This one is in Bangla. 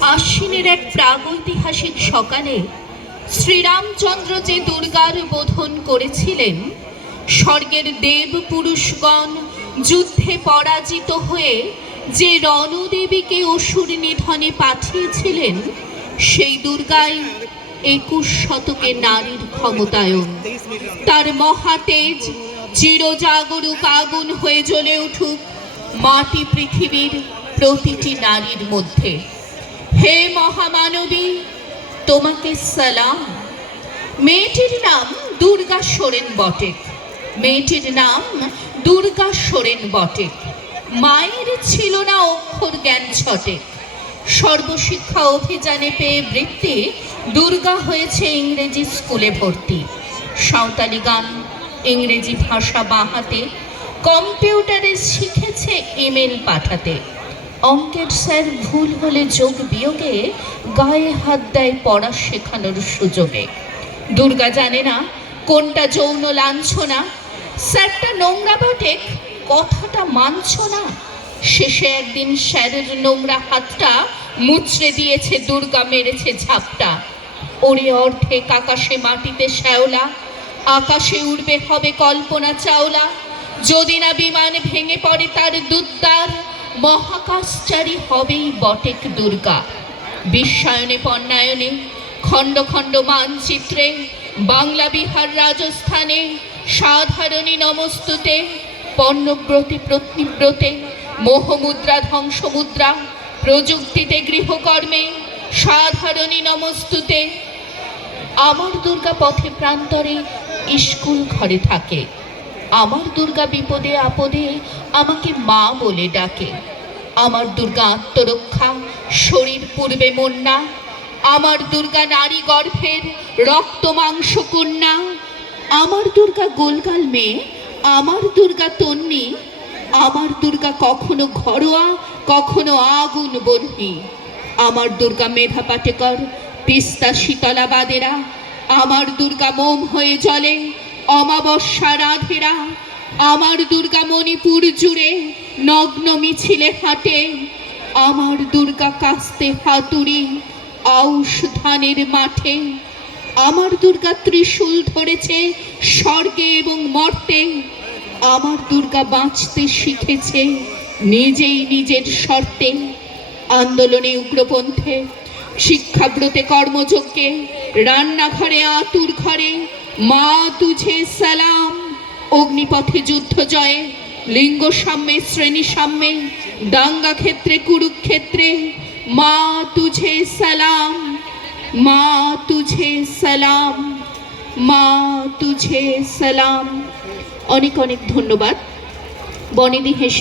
আশ্বিনের এক প্রাগৈতিহাসিক সকালে শ্রীরামচন্দ্র যে দুর্গার বোধন করেছিলেন, স্বর্গের দেব পুরুষগণ যুদ্ধে পরাজিত হয়ে যে রণদেবীকে অসুর নিধনে পাঠিয়েছিলেন, সেই দুর্গাই 21 শতকে নারীর ক্ষমতায়ন। তার মহাতেজ চিরজাগরুক আগুন হয়ে জ্বলে উঠুক মাটি পৃথিবীর প্রতিটি নারীর মধ্যে। হে মহামানবী, তোমাকে সালাম। মেয়েটির নাম দুর্গা সোরেন বটেক। মেয়েটির নাম দুর্গা সোরেন বটেক। মায়ের ছিল না অক্ষর জ্ঞান ছটেক। সর্বশিক্ষা অভিযানে পেয়ে বৃত্তি দুর্গা হয়েছে ইংরেজি স্কুলে ভর্তি। সাঁওতালি গান, ইংরেজি ভাষা বাহাতে, কম্পিউটারে শিখেছে ইমেল পাঠাতে। অঙ্কের স্যার ভুল হলে যোগ বিয়োগে গায়ে হাত দেয় পড়া শেখানোর সুযোগে। দুর্গা জানে না কোনটা যৌন লাঞ্ছনা। স্যারটা নোংরা বটেক, কথাটা মানছ না। শেষে একদিন স্যারের নোংরা হাতটা মুচড়ে দিয়েছে দুর্গা, মেরেছে ঝাপটা। ওরে অর্ধেক আকাশে মাটিতে শ্যাওলা, আকাশে উড়বে হবে কল্পনা চাওলা। যদি না বিমান ভেঙে পড়ে তার দুদ্দার, মহাকাশচারী হবেই বটেক দুর্গা। বিশ্বায়নে পণ্যায়নে, খণ্ড খণ্ড মানচিত্রে, বাংলা বিহার রাজস্থানে, সাধারণী নমস্তুতে, পণ্যব্রতে প্রতিব্রতে, মোহমুদ্রা ধ্বংসমুদ্রা, প্রযুক্তিতে গৃহকর্মে, সাধারণী নমস্তুতে। আমার দুর্গা পথে প্রান্তরে স্কুল ঘরে থাকে। আমার দুর্গা বিপদে আপদে আমাকে মা বলে ডাকে। আমার দুর্গা আত্মরক্ষা, শরীর পূর্বে মন্না। আমার দুর্গা নারী গর্ভের রক্ত মাংস কন্যা। আমার দুর্গা গোলগাল মেয়ে, আমার দুর্গা তন্নি। আমার দুর্গা কখনো ঘরোয়া, কখনো আগুন বন্যী। আমার দুর্গা মেধা পাটেকর, তিস্তা শীতলা বাদেরা। আমার দুর্গা মোম হয়ে জ্বলে অমাবস্যা রাধেরা। আমার দুর্গা মণিপুর জুড়ে নগ্ন মিছিলে হাঁটে। আমার দুর্গা কাস্তে হাতুড়ি আউশ ধানের মাঠে। আমার দুর্গা ত্রিশূল ধরেছে স্বর্গে এবং মর্তে। আমার দুর্গা বাঁচতে শিখেছে নিজেই নিজের শর্তে। আন্দোলনে উগ্রপন্থে, শিক্ষাব্রতে কর্মযজ্ঞে, রান্নাঘরে আতুর ঘরে মা তুঝে সালাম। অগ্নিপথে যুদ্ধ জয়ে, লিঙ্গ সাম্যে শ্রেণী সাম্যে, দাঙ্গা ক্ষেত্রে কুরুক্ষেত্রে মা তুঝে সালাম। মা তুঝে সালাম, মা তুঝে সালাম। অনেক অনেক ধন্যবাদ। বনেদি হেসে